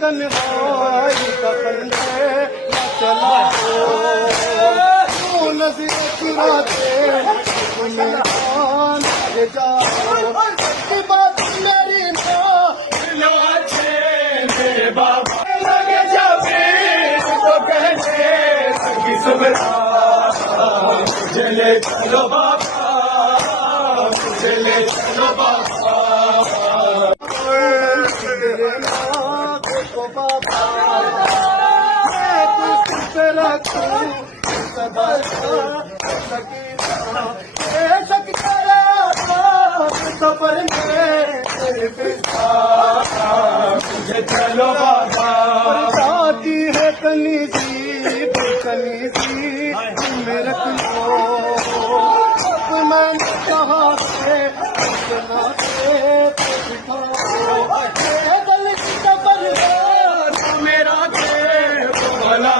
तन्हाई का बंदे न चलाओ, तू नजर चुराते मैदान ले जाओ। की बात मेरी ना मेरे बाबा लगे जाबे तो कहने सकी सुबह चले चलो बाबा, चले चलो बाबा, तो बाबा रखूं सदा सकीना सफर में मुझे चलो बाबा। जाती है कनीजी में रख लो, मैंने कहा से बिठाओ, गल की खबर मेरा भला